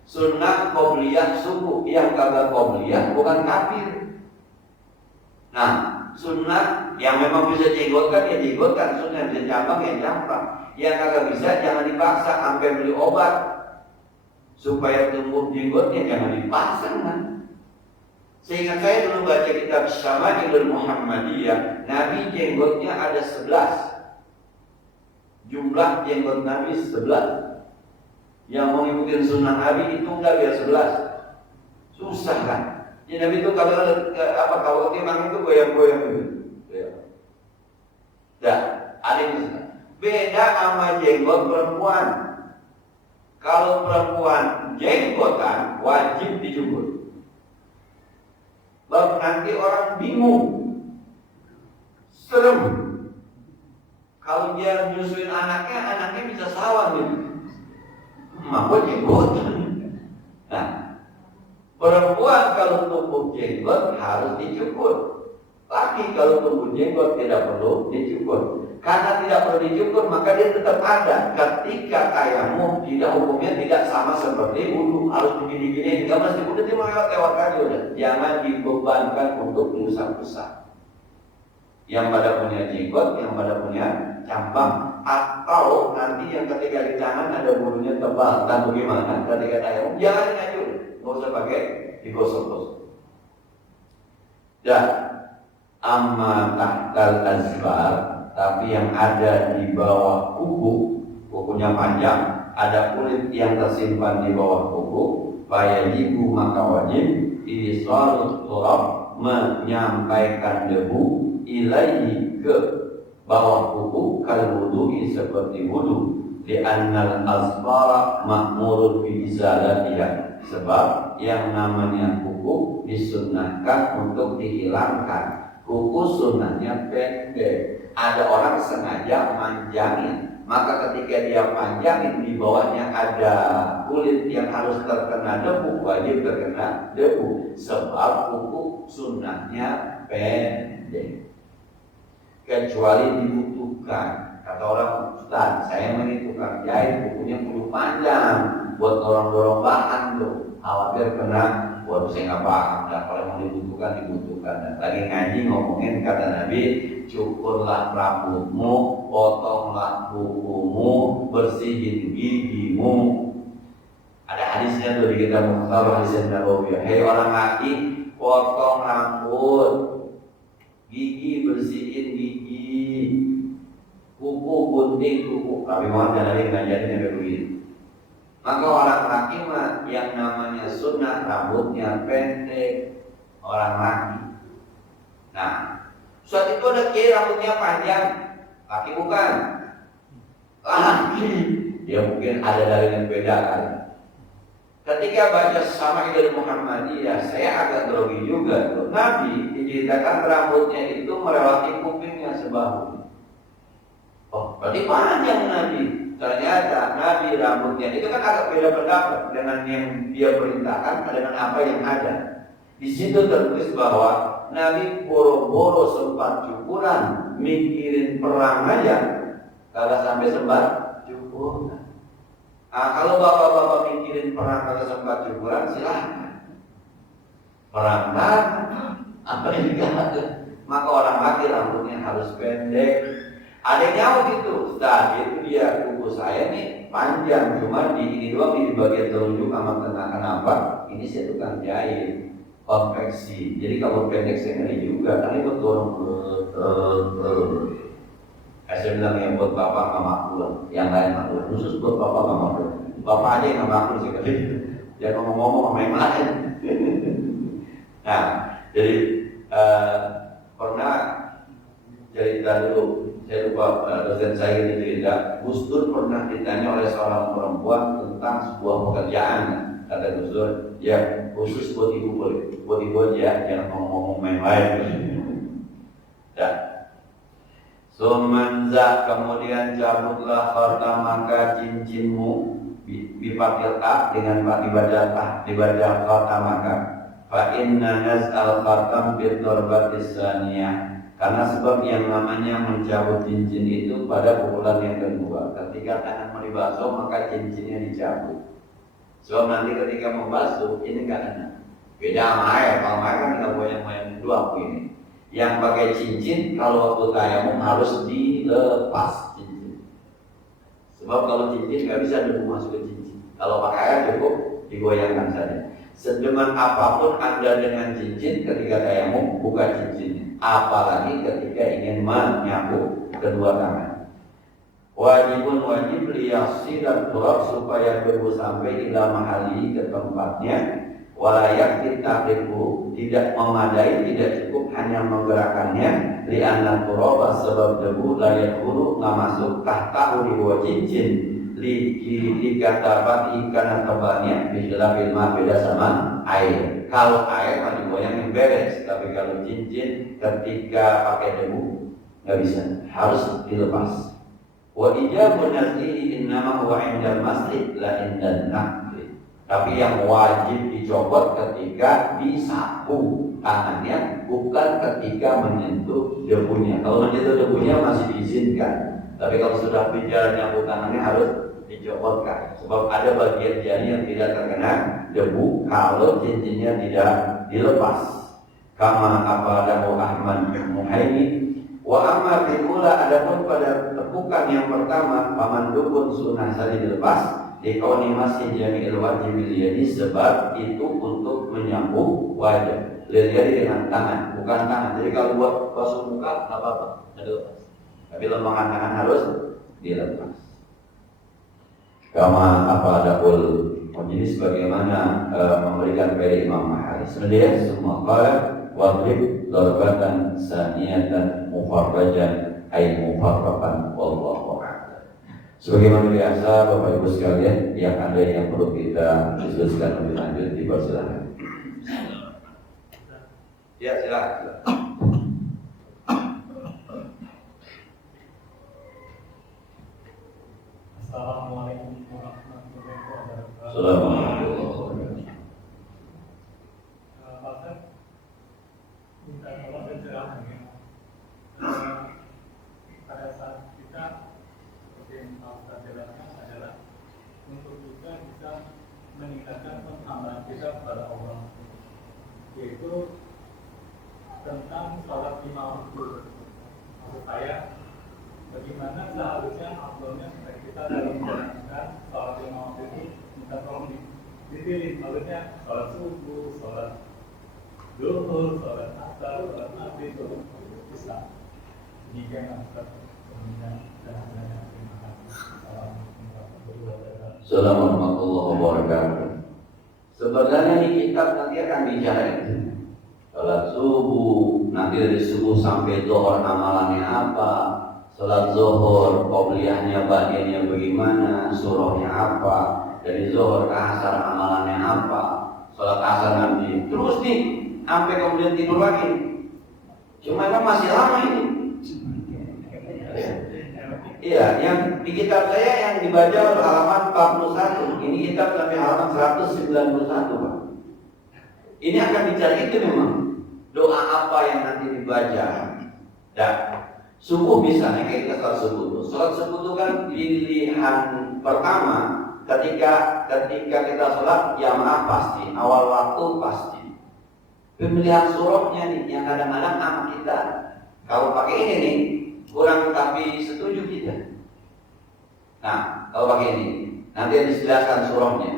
Sunnah qobliyah suku, yang kagak qobliyah bukan kafir. Nah, sunnah yang memang bisa jenggotkan ya jenggotkan, sunnah yang bisa cabang ya cabang. Yang kagak bisa jangan dipaksa sampai beli obat supaya tumbuh jenggotnya, jangan dipaksa kan. Seingat saya dulu baca kitab Syama'ilul Muhammadiyah, Nabi jenggotnya ada 11. Jumlah jenggot Nabi 11. Yang mau ngikutin sunnah Nabi itu enggak biar 11. Susah kan? Ya Nabi itu kalau timang itu goyang-goyang gitu. Ya. Dah, ada yang beda sama jenggot perempuan. Kalau perempuan jenggotan wajib dicukur. Bab nanti orang bingung, serem. Kalau dia nyusuin anaknya bisa salah gitu. Maka jenggotan. Nah, perempuan kalau tumbuh jenggot harus dicukur. Laki kalau tumbuh jenggot tidak perlu dicukur. Karena tidak perlu dicukur maka dia tetap ada. Ketika tayamum tidak hukumnya tidak sama seperti wudu, harus begini-gini. Enggak mesti wudu, dia lewat aja udah. Jangan dibebankan untuk besar-besar. Yang pada punya jenggot, yang pada punya cambang, atau nanti yang ketika di tangan ada bulunya tebal dan bagaimana ketika tayamum jangan aja, nggak usah pakai digosok-gosok. Dan amma tahtal azbar, tapi yang ada di bawah kukunya panjang, ada kulit yang tersimpan di bawah kuku, fayajibu maka wajib isalut turab, menyampaikan debu ilaihi ke bawah kuku kal wudu'i seperti wudu, di annal azfara ma'murun bi izalatiha, sebab yang namanya kuku disunnahkan untuk dihilangkan. Kuku sunnahnya pendek. Ada orang sengaja manjangin, maka ketika dia panjangin di bawahnya ada kulit yang harus terkena debu, wajib terkena debu, sebab kuku sunnahnya pendek. Kecuali dibutuhkan kata orang, Ustaz, saya ini tukang jahit, bukunya kudu panjang buat dorong-dorong bahan tuh. Khawatir kena, waduh saya nggak paham. Nah, kalau mau dibutuhkan. Nah, lagi ngaji ngomongin kata Nabi, cukurlah rambutmu, potonglah kukumu, bersihin gigimu. Ada hadisnya tuh di kitab Mukhtasar Hadis Nabawi. Hei orang laki, potong rambut, gigi bersihin gigi, kuku gunting kuku. Tapi mohon jangan ngajarin yang begitu. Maka orang laki mah yang namanya sunnah rambutnya pendek, orang laki. Nah, saat itu ada kiai rambutnya panjang, laki bukan? Laki. Ya mungkin ada dari yang beda kan. Ketika baca Syama'il Muhammadiyah, saya agak grogi juga. Nabi diceritakan rambutnya itu melewati kupingnya sebahu. Oh, berarti panjang Nabi. Ternyata Nabi rambutnya itu kan agak beda pendapat dengan yang dia perintahkan dengan apa yang ada. Di situ tertulis bahwa Nabi boro-boro sempat cukuran, mikirin perang aja, kalau sampai sempat cukuran. Nah, kalau bapak-bapak mikirin perang kalau sempat cukuran, silahkan. Perang kan, apa yang dikatakan? Maka orang laki rambutnya harus pendek. Ada yang nyawa gitu, Ustaz, itu dia kuku saya nih panjang, cuma di ini doang di bagian telunjuk sama tengah. Kenapa? Ini saya tukang jahit, konveksi. Jadi kalau pendek saya ngeri juga, kan itu turun. Saya bilang yang buat bapak nggak makhluk, yang lain makhluk. Khusus buat bapak nggak makhluk. Bapak aja yang nggak makhluk sih kali. Jangan ngomong-ngomong sama yang lain. Nah, jadi pernah cerita dulu. Saya lupa dosen saya ini cerita. Gus Dur pernah ditanya oleh seorang perempuan tentang sebuah pekerjaan. Kata Gus Dur, ya khusus buat ibu boleh, buat ibu aja, jangan ngomong-ngomong yang lain. Ya. Sumanza kemudian cabutlah khatamaka cincinmu bifatil a dengan dibaca khatamaka fa inna naz'al khatam bi darbatis saniyah, karena sebab yang namanya mencabut cincin itu pada pukulan yang kedua. Ketika tangan mau dibasuh maka cincinnya dicabut. So nanti ketika membasuh ini enggak enak. Beda sama air, kalau air kan tinggal goyang-goyang dua aku ini. Yang pakai cincin kalau waktu tayamum harus dilepas cincin. Sebab kalau cincin nggak bisa debu masuk ke cincin. Kalau pakai air cukup digoyangkan saja. Sedeman apapun Anda dengan cincin ketika tayamum buka cincinnya. Apalagi ketika ingin menyapu kedua tangan. Wajib liyasilat turab supaya debu sampai ila mahali ke tempatnya. Walayak ditahriku tidak memadai, tidak cukup hanya menggerakkannya. Li'anna turaba sebab debu layak hulu nggak masuk tahtahu di bawah cincin. Li katabati karena tebalnya bila beda sama air. Kalau air mah digoyangin beres, tapi kalau cincin ketika pakai debu nggak bisa, harus dilepas. Wa ijabun nazili innama huwa indal masjid la indan nakli. Tapi yang wajib dicopot ketika disapu tangannya, bukan ketika menyentuh debunya. Kalau menyentuh debunya masih diizinkan, tapi kalau sudah bicara nyapu tangannya harus dicopotkan. Sebab ada bagian jari yang tidak terkena debu kalau cincinnya tidak dilepas. Kama abadahu Ahmad Muhaimi. Wa amma bimula, adapun pada tepukan yang pertama paman dukun sunnah saja dilepas. Dikauni masih jami'il wajib liyadi, sebab itu untuk menyapu wajah liyadi dengan tangan, bukan tangan. Jadi kalau buat basuh muka nggak apa-apa, dilepas. Tapi lembangan tangan harus dilepas. Kama apa adapun jenis bagaimana memberikan dari Imam Mahari. Sebenarnya semua kala wajib darbatan saniyatan mufarrajan ay mufarraqan wallahu a'lam. Sebagaimana biasa Bapak Ibu sekalian, yang ada yang perlu kita diskusikan lebih lanjut, dipersilakan. Ya, silakan. Assalamualaikum warahmatullahi wabarakatuh. Assalamualaikum warahmatullahi Pak Ustaz, minta tolong pencerahannya. Pada saat kita waktu. Maksud saya, bagaimana seharusnya afdolnya supaya kita dalam menjalankan sholat lima waktu itu minta tolong dipilih, maksudnya sholat subuh, sholat zuhur, sholat asar, sholat maghrib itu bisa. Jika Ustaz kemudian dan terima kasih. Assalamualaikum warahmatullahi wabarakatuh. Sebenarnya di kitab nanti akan bicara itu. Salat subuh, nanti dari subuh sampai zuhur amalannya apa, salat zuhur, qobliyahnya, ba'diyahnya bagaimana, surahnya apa, dari zuhur ke asar amalannya apa, salat asar nanti. Terus nih, sampai kemudian tidur lagi. Cuma kan masih lama ini. Iya, yang di kitab saya yang dibaca halaman 41. Ini kitab sampai halaman 191, Pak. Ini akan bicara itu memang. Doa apa yang nanti dibaca? Ya, subuh bisa nih kayak kita sholat subuh itu. Sholat subuh itu kan pilihan pertama ketika kita sholat jamaah pasti, awal waktu pasti. Pemilihan surahnya nih yang kadang-kadang anak kita kalau pakai ini nih kurang, tapi setuju kita. Nah, kalau pakai ini nanti dijelaskan surahnya.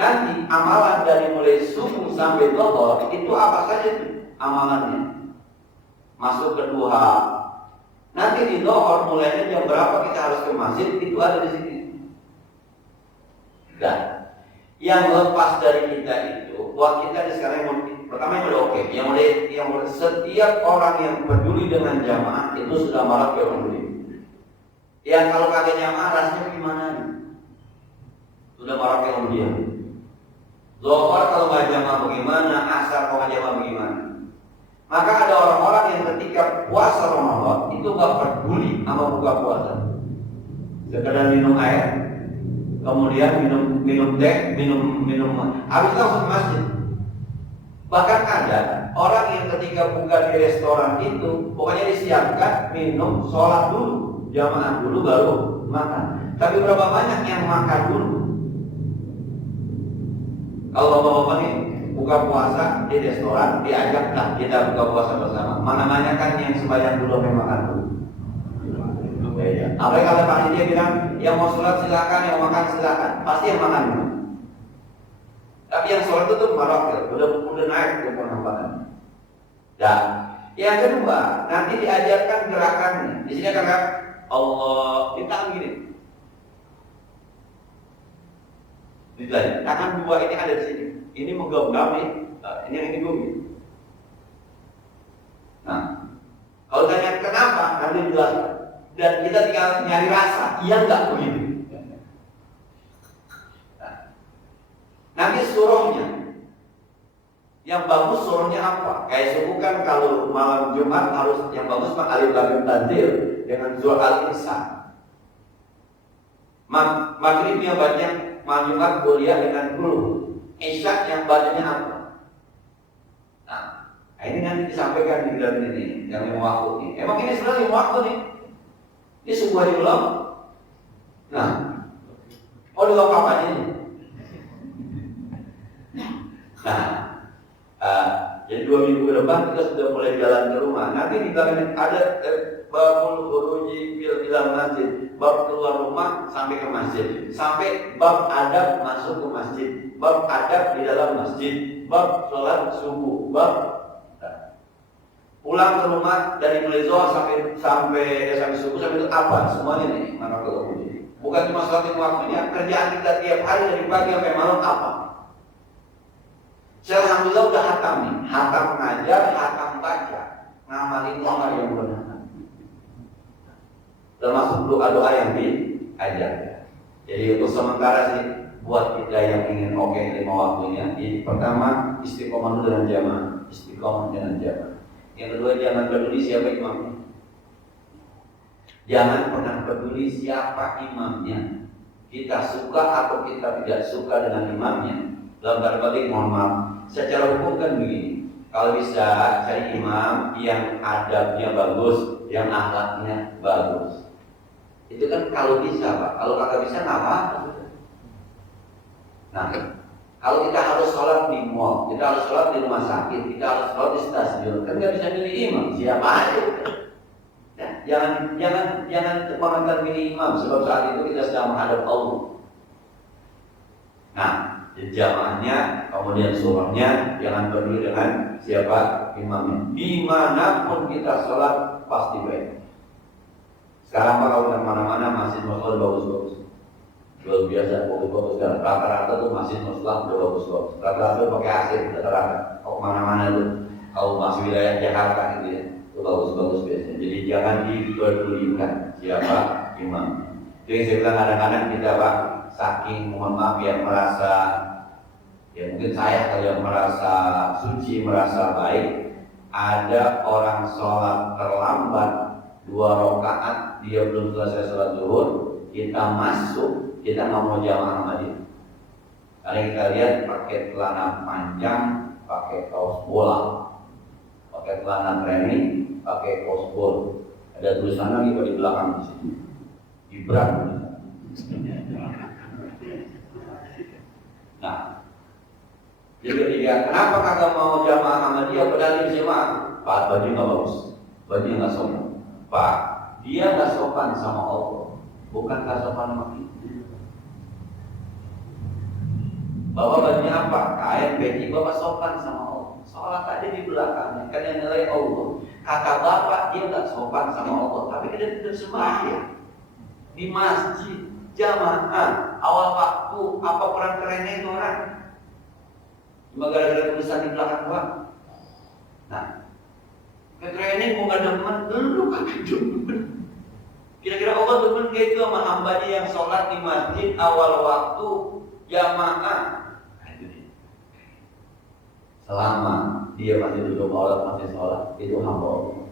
Nanti amalan dari mulai subuh sampai zuhur itu apa saja itu amalannya. Masuk ke duha. Nanti di zuhur mulainya jam berapa kita harus ke masjid itu ada di sini. Dan yang lepas dari kita itu buat kita di sekarang yang pertama yang udah oke. Yang mulai setiap orang yang peduli dengan jamaah itu sudah malah ke orang peduli. Yang kalau kagak jamaah rasanya gimana? Sudah malah ke orang dia. Zuhur kalau nggak jamaah bagaimana, asar kalau nggak jamaah bagaimana. Maka ada orang-orang yang ketika puasa Ramadan itu nggak peduli sama buka puasa, sekedar minum air, kemudian minum teh, minum, habis itu langsung ke masjid. Bahkan ada orang yang ketika buka di restoran itu, pokoknya disiapkan minum, sholat dulu, jamaah dulu baru makan. Tapi berapa banyak yang makan dulu? Kalau bapak-bapak nih buka puasa di restoran, diajak lah kita buka puasa bersama. Mana banyak kan yang sembahyang dulu sampai makan dulu. Apalagi kalau panitia bilang yang mau sholat silakan, yang makan silakan, pasti yang makan dulu. Tapi yang sholat itu tuh marah, udah naik ke penambahan. Dan yang kedua nanti diajarkan gerakannya. Di sini kan Allah kita gini. Tangan dua ini ada di sini. Ini menggenggam nih. Ini yang ini bumi. Nah, kalau tanya kenapa, nanti dijelaskan. Dan kita tinggal nyari rasa. Iya nggak begitu? Nah, nanti surahnya. Yang bagus surahnya apa? Kayak subuh kan kalau malam Jumat harus yang bagus mah alif lam tanzil dengan surah Al-Insan. Maghribnya banyak. Jumat kuliah dengan guru. Isya yang bacanya apa? Nah, ini nanti disampaikan di dalam ini yang lima waktu ini. Emang ini sebenarnya lima waktu nih. Ini sebuah diulang. Nah, diulang apa ini? Nah, jadi 2 minggu ke depan kita sudah mulai jalan ke rumah. Nanti di belakang ada babul khuruji fil ilal masjid, bab keluar rumah sampai ke masjid, sampai bab adab masuk ke masjid, bab adab di dalam masjid, bab sholat subuh, bab pulang ke rumah dari mulai zuhur sampai subuh sampai itu apa semuanya nih mana kalau bukan cuma sholat waktunya, kerjaan kita tiap hari dari pagi sampai malam apa. Saya alhamdulillah udah hatam nih, hatam ngajar, hatam baca, ngamalin orang yang benar. Termasuk doa-doa yang diajar. Jadi untuk sementara sih buat kita yang ingin oke lima waktunya, pertama istiqomah dulu dengan jamaah, istiqomah dengan jamaah. Yang kedua jangan peduli siapa imamnya. Jangan pernah peduli siapa imamnya. Kita suka atau kita tidak suka dengan imamnya. Dalam berbagai mohon maaf, secara hukum kan begini. Kalau bisa cari imam yang adabnya bagus, yang akhlaknya bagus. Itu kan kalau bisa Pak. Kalau kagak bisa nggak apa-apa. Nah, Kalau kita harus sholat di mall, kita harus sholat di rumah sakit, kita harus sholat di stasiun, kan nggak bisa milih imam, siapa aja. Ya, jangan kepangatan milih imam, sebab saat itu kita sedang menghadap Allah. Nah, jamaahnya, kemudian surahnya, jangan berdiri dengan siapa imamnya. Dimanapun kita sholat pasti baik. Sekarang kalau kemana-mana masjid masjid bagus-bagus. Luar biasa, bagus-bagus sekarang. Rata-rata tuh masjid muslim udah bagus-bagus. Rata-rata pakai AC, rata-rata. Kalau kemana-mana tuh, kalau masih wilayah Jakarta gitu ya, itu bagus-bagus biasanya. Jadi jangan diperdulikan siapa imam. Jadi saya bilang kadang-kadang kita Pak, saking mohon maaf yang merasa, ya mungkin saya kalau merasa suci, merasa baik, ada orang sholat terlambat 2 rakaat, dia belum selesai sholat zuhur, kita masuk. Kita nggak mau jamaah sama dia. Karena kita lihat pakai celana panjang, pakai kaos bola, pakai celana training, pakai kaos bola. Ada tulisan lagi di belakang di sini. Gibran. Nah, jadi dia kenapa kagak mau jamaah sama dia? Padahal dia jamaah. Pak, baju nggak bagus, baju nggak sopan. Pak, dia nggak sopan sama Allah, bukan nggak sopan sama kita. Bawa bajunya apa? Kain peci, bapak sopan sama Allah. Sholat aja di belakangnya, kan yang nilai Allah. Kata bapak dia nggak sopan sama Allah, tapi dia tidak sembahyang di masjid jamaah awal waktu. Apa peran kerennya itu orang? Cuma gara-gara tulisan di belakang gua. Nah, kekerenan mau nggak demen, dulu kagak demen. Kira-kira Allah demen kayak itu sama hambanya yang sholat di masjid awal waktu jamaah. Selama dia masih duduk aurat, masih sholat, itu hamba Allah.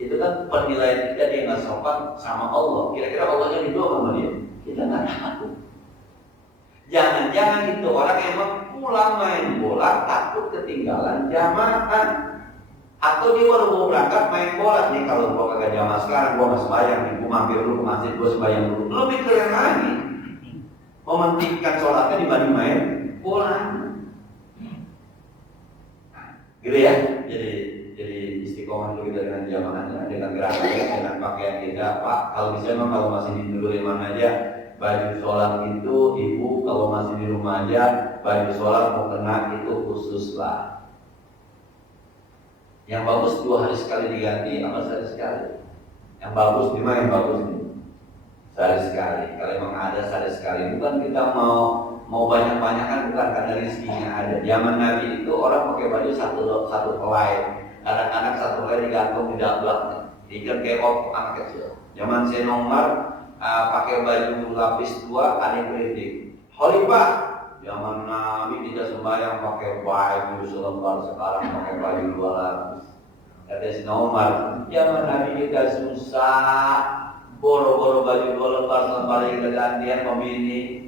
Itu kan penilaian kita, dia nggak sopan sama Allah. Kira-kira Allah jadi doa sama dia? Kita nggak tahu. Jangan-jangan itu orang emang pulang main bola takut ketinggalan jamaah, atau dia baru mau berangkat main bola nih. Kalau gua kagak jamaah sekarang, gua nggak sembahyang nih, gua mampir dulu ke masjid, gua sembahyang dulu. Lebih keren lagi, mementingkan sholatnya dibanding main bola. Gitu ya, jadi istiqomah dulu kita dengan jamaahnya, dengan gerakannya, dengan pakaian kita. Pak, kalau bisa memang kalau masih di mana aja, baju sholat itu ibu kalau masih di rumah aja, baju sholat mau kena itu khusus lah. Yang bagus 2 hari sekali diganti, atau sehari sekali. Yang bagus di mana yang bagus nih? Sehari sekali. Kalau memang ada sehari sekali, bukan kita mau banyak-banyak kan, bukan karena rezekinya ada. Zaman Nabi itu orang pakai baju satu helai, kadang-kadang satu helai digantung di belakangnya, diikat kayak anak kecil. Zaman Sayyidina Umar pakai baju lapis 2, ada yang kritik. Khalifah, zaman Nabi tidak sembahyang pakai baju selembar, sekarang pakai baju 2 lapis. Kata Sayyidina Umar, zaman Nabi kita susah, boro-boro baju 2 lembar selembar kita gantian pemini.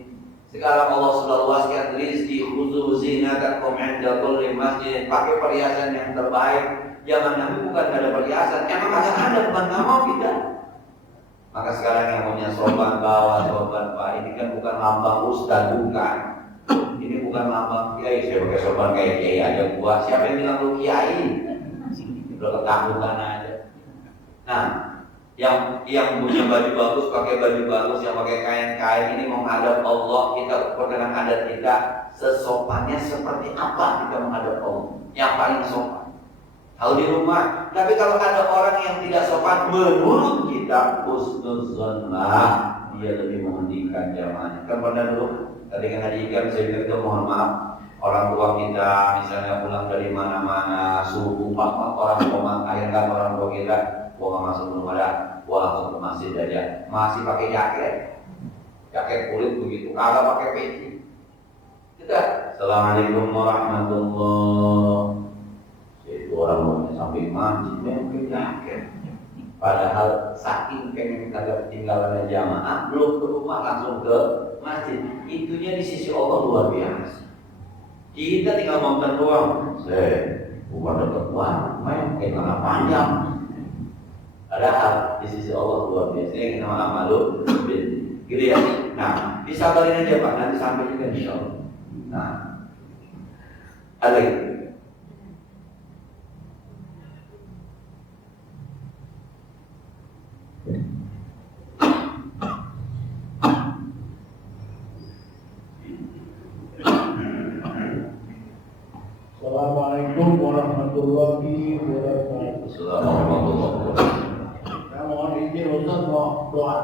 Sekarang Allah sudah luaskan rizki, khuzu zinatakum inda kulli masjid, pakai perhiasan yang terbaik. Zaman Nabi bukan ada perhiasan, emang ada, bukan nggak mau kita. Maka sekarang yang punya sopan bawa sopan Pak, ini kan bukan lambang ustaz, bukan. Ini bukan lambang kiai. Saya pakai sopan kayak kiai aja gua. Siapa yang bilang lu kiai? Udah ketakutan aja. Nah, yang punya baju bagus, pakai baju bagus, yang pakai kain-kain ini menghadap Allah. Kita ukur dengan adat kita, sesopannya seperti apa kita menghadap Allah, yang paling sopan. Kalau di rumah, tapi kalau ada orang yang tidak sopan, menurut kita husnuzonlah, dia lebih mementingkan jamaahnya. Kan pernah dulu ketika ngajikan saya bilang, mohon maaf, orang tua kita misalnya pulang dari mana-mana, subuh orang tua akhirnya orang tua kita, gua nggak masuk belum ada, gua langsung ke masjid aja, masih pakai jaket kulit begitu, kagak pakai peci. Kita, assalamualaikum warahmatullah. Itu orang mau sampai masjid pakai jaket. Padahal saking pengen kagak ketinggalan jamaah, belum ke rumah langsung ke masjid. Itunya di sisi Allah luar biasa. Kita tinggal nonton doang, bukan dapat uang, main kayak celana panjang. Padahal di sisi Allah luar biasa. Yang nama amalu gitu ya. Nah, disabarin aja Pak, nanti sampai juga insya Allah. Nah, Ada lagi? Assalamualaikum warahmatullahi wabarakatuh. Assalamualaikum warahmatullahi wabarakatuh. Saya mohon izin Ustaz mau doa.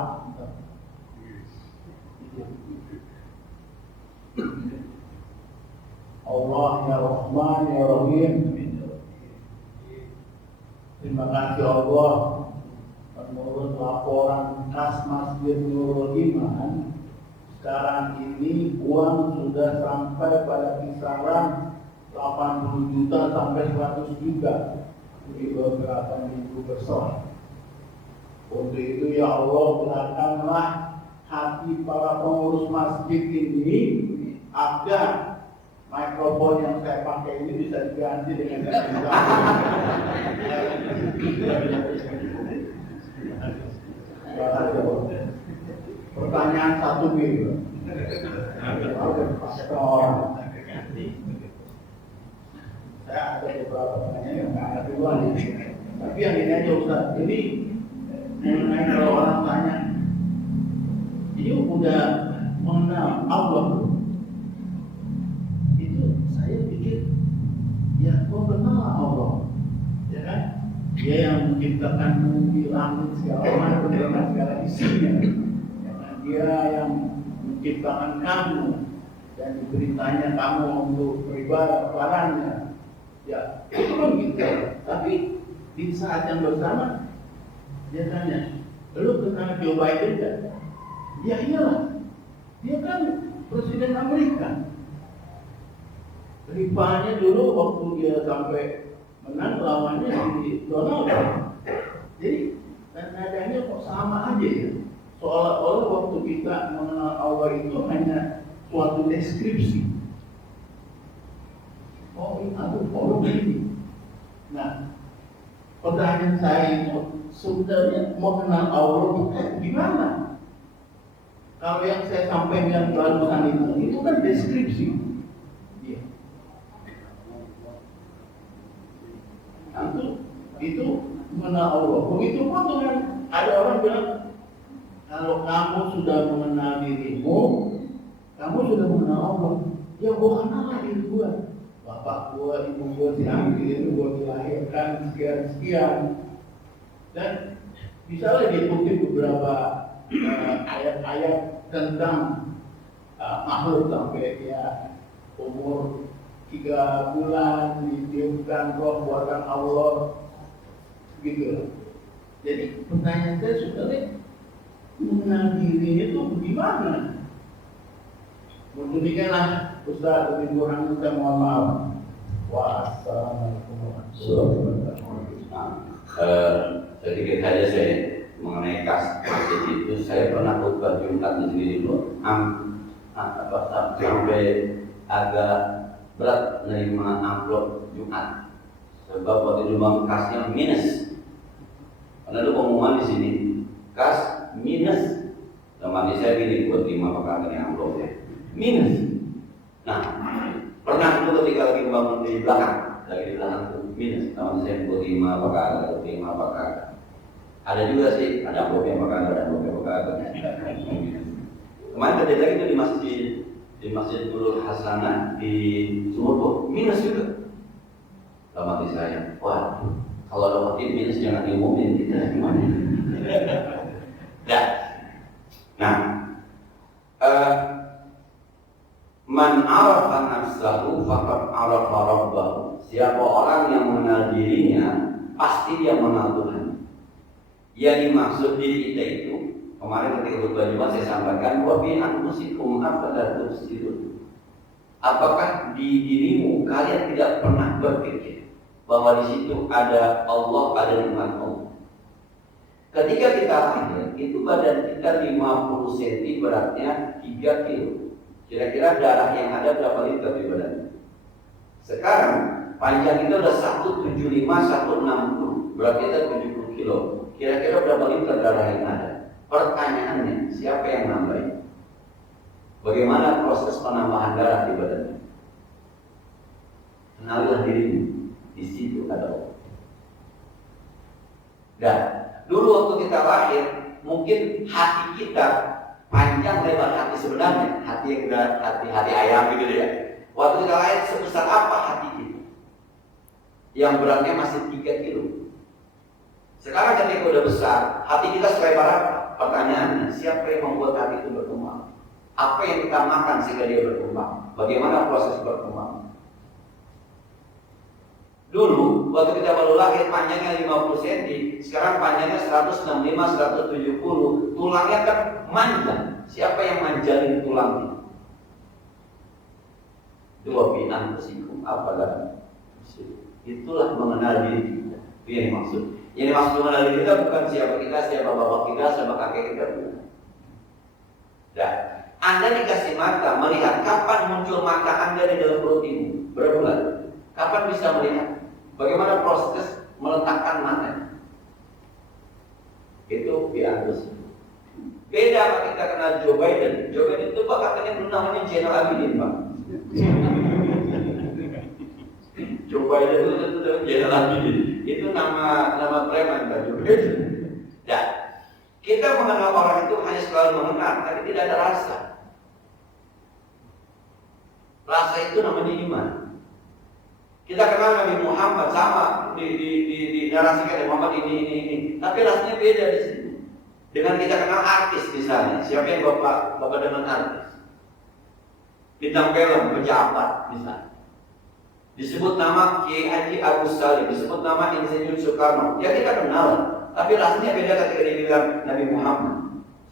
Allah ya Rahman ya Rahim. Terima kasih Allah. Menurut laporan Kas Masjid Nurul Iman, sekarang ini uang sudah sampai pada kisaran 80 juta sampai 100 juta di beberapa minggu berselang. Untuk itu ya Allah, gerakanlah hati para pengurus masjid ini agar mikrofon yang saya pakai ini bisa diganti dengan pertanyaan satu minggu. Saya ada beberapa pertanyaan yang nggak ngerti duluan. Tapi yang ini aja Ustaz, ini mengenai kalau orang tanya, ini udah mengenal Allah. Itu saya pikir, ya kok kenal Allah, ya kan? Dia yang menciptakan bumi, langit, segala macam dengan segala isinya. Ya kan? Dia yang menciptakan kamu dan diberitanya kamu untuk beribadah kepadanya. Ya, itu kan gitu. Tapi di saat yang bersama dia tanya, lu kenal Joe Biden kan? Ya iyalah, dia kan presiden Amerika. Rivanya dulu waktu dia sampai menang lawannya di Donald Trump. Jadi nadanya kok sama aja ya. Seolah-olah waktu kita mengenal Allah itu hanya suatu deskripsi. Oh ini Allah begini. Nah, pertanyaan saya itu sebenarnya mau kenal Allah gimana? Kalau yang saya sampaikan barusan itu kan deskripsi. Ya. Itu mengenal Allah. Begitu pun dengan ada orang bilang, kalau kamu sudah mengenal dirimu, kamu sudah mengenal Allah. Ya gua kenal diri gua. Bapak gua, ibu gua diambil, gua dilahirkan sekian. Dan misalnya dia kutip beberapa ayat-ayat tentang makhluk sampai ya umur 3 bulan ditiupkan roh buatan Allah gitu. Jadi pertanyaan saya sebenarnya mengenal diri itu bagaimana? Demikianlah Ustaz, lebih kurang kita mohon maaf. Wassalamualaikum warahmatullahi wabarakatuh. Sedikit saja saya mengenai kas masjid itu, saya pernah khutbah Jumat di sini dulu, sampai agak berat menerima amplop Jumat, sebab waktu itu bang kasnya minus. Karena itu pengumuman di sini, kas minus. Teman saya gini buat 5 pekan ini amplopnya minus. Nah, pernah itu ketika lagi bangun di belakang tuh minus. Teman saya buat 5 pekan atau 5 pekan. Ada juga sih, ada amplopnya pekan, ada amplopnya pekan. Kemarin terjadi lagi itu di masjid Nurul Hasanah di Sumurpo minus juga. Dalam hati saya, wah, kalau ada waktu minus jangan diumumin, kita gimana? Ya. Nah, man arafa nafsahu faqad arafa rabbahu. Siapa orang yang mengenal dirinya, pasti dia mengenal Tuhan. Yang dimaksud diri kita itu, kemarin ketika khutbah Jumat saya sampaikan, wa bi anfusikum afala tubsirun. Apakah di dirimu kalian tidak pernah berpikir bahwa di situ ada Allah, ada nikmat Allah? Ketika kita lahir, itu badan kita 50 cm, beratnya 3 kilo. Kira-kira darah yang ada berapa liter di badan? Sekarang panjang kita udah 175, 160, berat kita 70 kilo. Kira-kira berapa liter darah yang ada? Pertanyaannya, siapa yang nambahin? Bagaimana proses penambahan darah di badannya? Kenalilah dirimu. Di situ ada Allah. Dan dulu waktu kita lahir, mungkin hati kita panjang lebar hati sebenarnya, hati yang hati ayam gitu ya. Waktu kita lahir sebesar apa hati kita? Yang beratnya masih 3 kilo. Sekarang ketika udah besar, hati kita selebar apa? Pertanyaannya, siapa yang membuat hati itu berkembang? Apa yang kita makan sehingga dia berkembang? Bagaimana proses berkembang? Dulu, waktu kita baru lahir panjangnya 50 cm, sekarang panjangnya 165, 170, tulangnya kan manjang. Siapa yang manjalin tulangnya? Dua binang bersikum, apalah. Itulah mengenal diri kita. Itu yang dimaksud. Yang dimaksud mengenal diri kita bukan siapa kita, siapa bapak kita, siapa kakek kita. Dan Anda dikasih mata melihat kapan muncul mata Anda di dalam perut ibu. Berapa bulan? Kapan bisa melihat? Bagaimana proses meletakkan mata? Itu diatus. Beda apa kita kenal Joe Biden. Joe Biden itu Pak katanya dulu namanya General Abidin Pak. Joe Biden itu General Abidin. Itu nama preman Pak Joe Biden. Ya, kita mengenal orang itu hanya selalu mengenal, tapi tidak ada rasa. Rasa itu namanya iman. Kita kenal Nabi Muhammad sama di narasikan Nabi Muhammad ini, tapi rasanya beda di sini. Dengan kita kenal artis misalnya, siapa yang bapak dengan artis? Bintang film, pejabat misalnya. Disebut nama Kiai Haji Agus Salim, disebut nama Insinyur Soekarno. Ya kita kenal, tapi rasanya beda ketika dibilang Nabi Muhammad.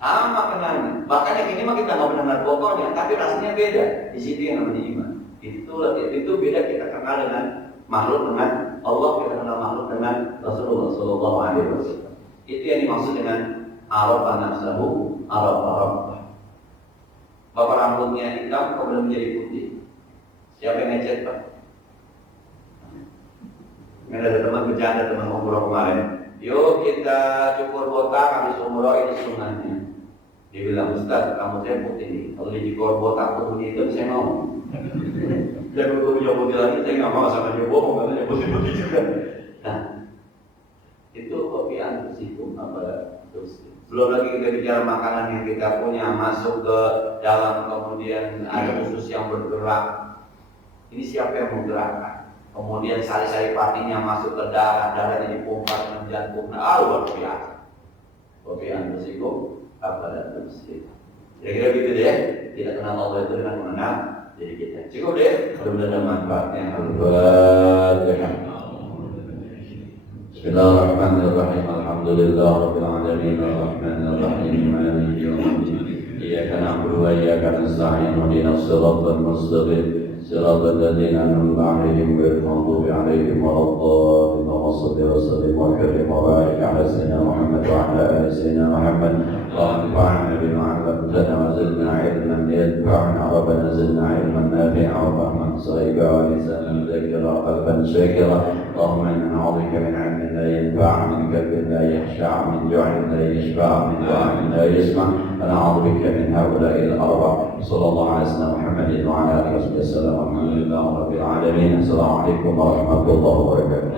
Sama kenalnya. Bahkan yang ini mah kita nggak pernah lihat fotonya, tapi rasanya beda. Di situ yang namanya iman. Itu beda kita kenal dengan makhluk dengan Allah, kita kenal makhluk dengan Rasulullah Sallallahu Alaihi Wasallam. Itu yang dimaksud dengan arafa nafsahu, arafa. Bapak rambutnya hitam kemudian menjadi putih. Siapa yang ngecat Pak? Ada teman bercanda, teman umroh kemarin. Yuk kita cukur botak habis umroh, ini sunnahnya. Dia bilang, Ustaz, kamu saya putih nih. Kalau dicukur botak putih itu saya mau. Saya betul punya putih lagi, saya nggak mau sama dia bohong, katanya putih-putih juga. Nah, itu kopi antusikum apa terus. Belum lagi kita bicara makanan yang kita punya masuk ke dalam, kemudian ada usus yang bergerak. Ini siapa yang menggerakkan? Kemudian sari-sari patinya masuk ke darah, darahnya dipompa dengan jantung. Luar biasa. Kopi antusikum apa terus. Kira-kira gitu deh. Kita kenal Allah itu dengan mengenal jadi kita. Cukup deh. Mudah-mudahan ada manfaatnya. Al-Fatihah. Bismillahirrahmanirrahim. Alhamdulillahirabbil alamin. Arrahmanir rahim. Maliki yaumiddin. Iyyaka na'budu wa iyyaka nasta'in. Ihdinas siratal mustaqim. Siratal ladzina an'amta 'alaihim ghairil maghdubi 'alaihim waladdallin. Allahumma shalli wa sallim wa barik wa barik 'ala sayyidina Muhammad wa 'ala ali sayyidina Muhammad. وانفعنا بما علمتنا وزدنا علما ينفعنا ربنا زدنا علما نافعا وفهما صائبا ولسانا ذاكرا قلبا شاكرا. اللهم انا نعوذ بك من علم لا ينفع، من قلب لا يخشع، من جوع لا يشبع، من دعاء لا يسمع. ونعوذ بك من هؤلاء الاربع. صلى الله على سيدنا محمد وعلى اله وصحبه وسلم. الحمد لله رب العالمين. السلام عليكم ورحمه الله وبركاته.